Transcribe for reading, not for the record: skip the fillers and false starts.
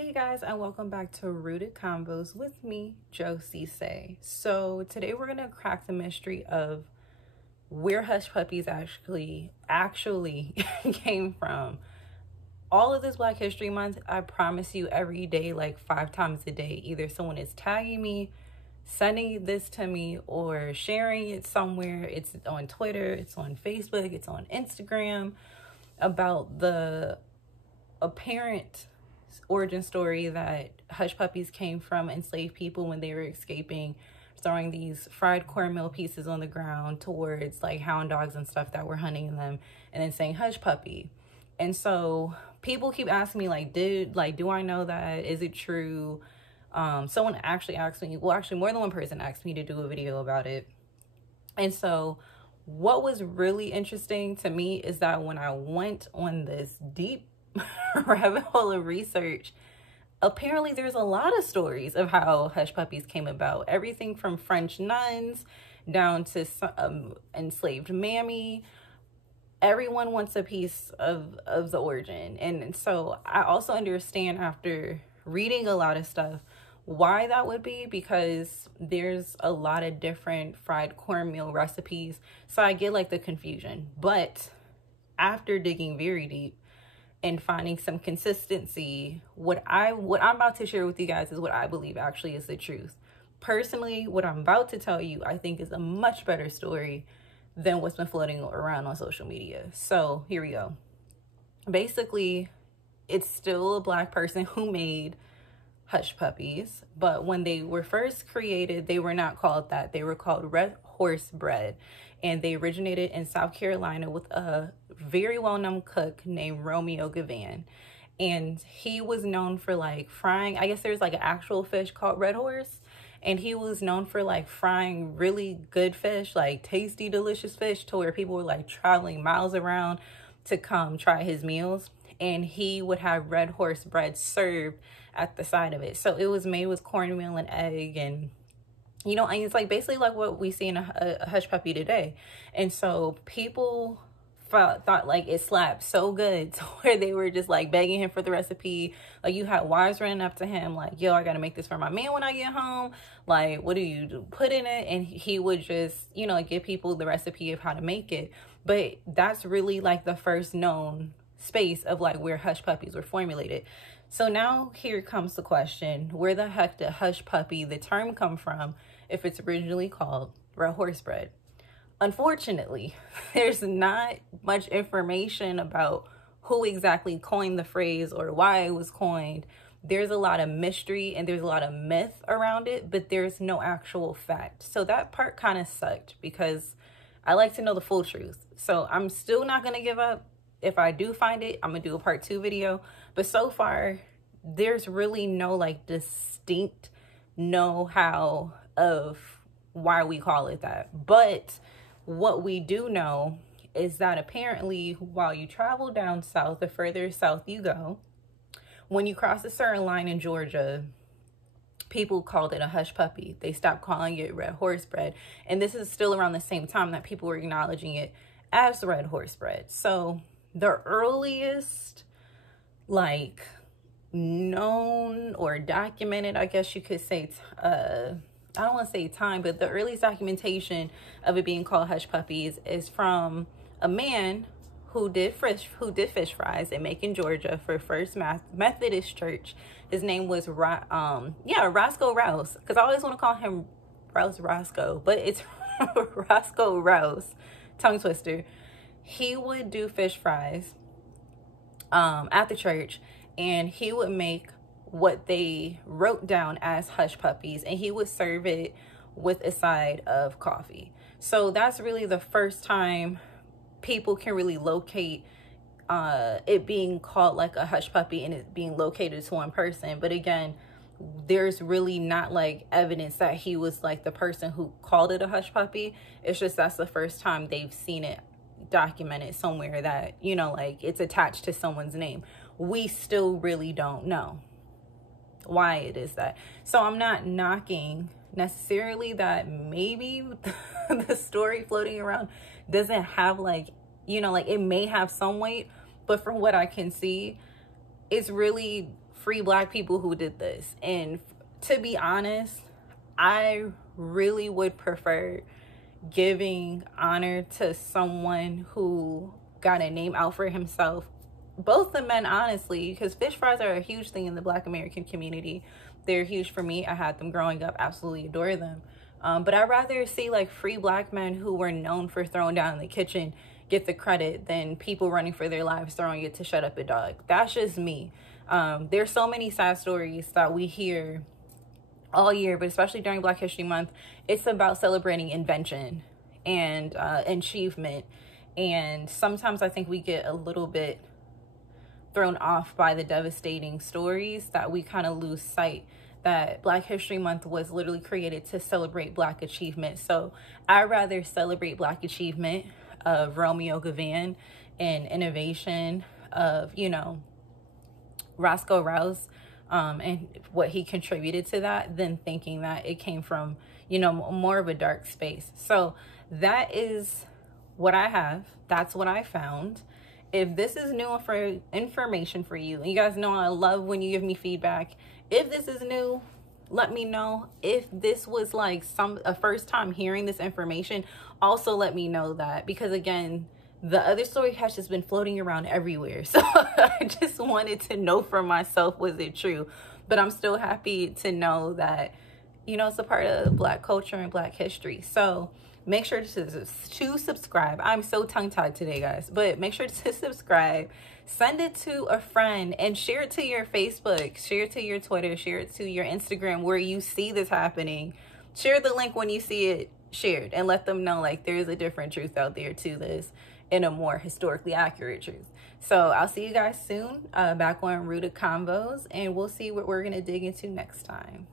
Hey guys, and welcome back to Rooted Convos with me, Josie Say. So today we're gonna crack the mystery of where Hushpuppies actually came from. All of this Black History Month, I promise you, every day, like 5 times a day, either someone is tagging me, sending this to me, or sharing it somewhere. It's on Twitter, it's on Facebook, it's on Instagram, about the apparent origin story that Hushpuppies came from enslaved people when they were escaping, throwing these fried cornmeal pieces on the ground towards like hound dogs and stuff that were hunting them, and then saying hush puppy. And so people keep asking me do I know that? Is it true? Someone actually asked me, well, actually more than one person asked me to do a video about it. And so what was really interesting to me is that when I went on this deep rabbit hole of research, apparently there's a lot of stories of how Hushpuppies came about. Everything from French nuns down to enslaved mammy. Everyone wants a piece of the origin. And so I also understand, after reading a lot of stuff, why that would be, because there's a lot of different fried cornmeal recipes. So I get like the confusion. But after digging very deep and finding some consistency, what I'm about to share with you guys is what I believe actually is the truth. Personally, what I'm about to tell you, I think, is a much better story than what's been floating around on social media. So here we go. Basically, it's still a Black person who made Hushpuppies, but when they were first created, they were not called that. They were called red horse bread, and they originated in South Carolina with a very well-known cook named Romeo Gavan. And he was known for like frying, I guess there's like an actual fish called red horse, and he was known for like frying really good fish, like tasty, delicious fish, to where people were like traveling miles around to come try his meals. And he would have red horse bread served at the side of it. So it was made with cornmeal and egg, and you know, it's like basically like what we see in a hush puppy today. And so people thought like it slapped so good to where they were just like begging him for the recipe. Like you had wives running up to him like, yo, I gotta make this for my man when I get home. Like, what do you do? Put in it? And he would just, you know, give people the recipe of how to make it. But that's really like the first known space of like where hush puppies were formulated. So now here comes the question, where the heck did hush puppy, the term, come from if it's originally called red horse bread? Unfortunately, there's not much information about who exactly coined the phrase or why it was coined. There's a lot of mystery and there's a lot of myth around it, but there's no actual fact. So that part kind of sucked, because I like to know the full truth. So I'm still not going to give up. If I do find it, I'm gonna do a part 2 video. But so far, there's really no like distinct know-how of why we call it that. But what we do know is that apparently while you travel down south, the further south you go, when you cross a certain line in Georgia, people called it a hush puppy. They stopped calling it red horse bread. And this is still around the same time that people were acknowledging it as red horse bread. So the earliest like known or documented, I guess you could say, I don't want to say time, but the earliest documentation of it being called hush puppies is from a man who did fish fries in Macon, Georgia for First Methodist Church. His name was Roscoe Rouse, because I always want to call him Roscoe, but it's Roscoe Rouse, tongue twister. He would do fish fries at the church, and he would make what they wrote down as hush puppies, and he would serve it with a side of coffee. So that's really the first time people can really locate it being called like a hush puppy and it being located to one person. But again, there's really not like evidence that he was like the person who called it a hush puppy. It's just that's the first time they've seen it documented somewhere, that, you know, like it's attached to someone's name. We still really don't know why it is that. So I'm not knocking necessarily that maybe the story floating around doesn't have like, you know, like it may have some weight, but from what I can see, it's really free Black people who did this. And to be honest, I really would prefer giving honor to someone who got a name out for himself. Both the men, honestly, because fish fries are a huge thing in the Black American community. They're huge for me. I had them growing up, absolutely adore them. But I'd rather see like free Black men who were known for throwing down in the kitchen get the credit than people running for their lives throwing it to shut up a dog. That's just me. There's so many sad stories that we hear all year, but especially during Black History Month. It's about celebrating invention and achievement. And sometimes I think we get a little bit thrown off by the devastating stories that we kind of lose sight that Black History Month was literally created to celebrate Black achievement. So I'd rather celebrate Black achievement of Romeo Gavan and innovation of, you know, Roscoe Rouse and what he contributed to that than thinking that it came from, you know, more of a dark space. So that is what I have. That's what I found. If this is new information for you, and you guys know I love when you give me feedback. If this is new, let me know. If this was like a first time hearing this information, also let me know that, because again, the other story has just been floating around everywhere. So I just wanted to know for myself, was it true? But I'm still happy to know that, you know, it's a part of Black culture and Black history. So make sure to subscribe. I'm so tongue-tied today, guys. But make sure to subscribe. Send it to a friend and share it to your Facebook. Share it to your Twitter. Share it to your Instagram where you see this happening. Share the link when you see it shared and let them know like there is a different truth out there to this and a more historically accurate truth. So I'll see you guys soon back on Rooted Convos, and we'll see what we're going to dig into next time.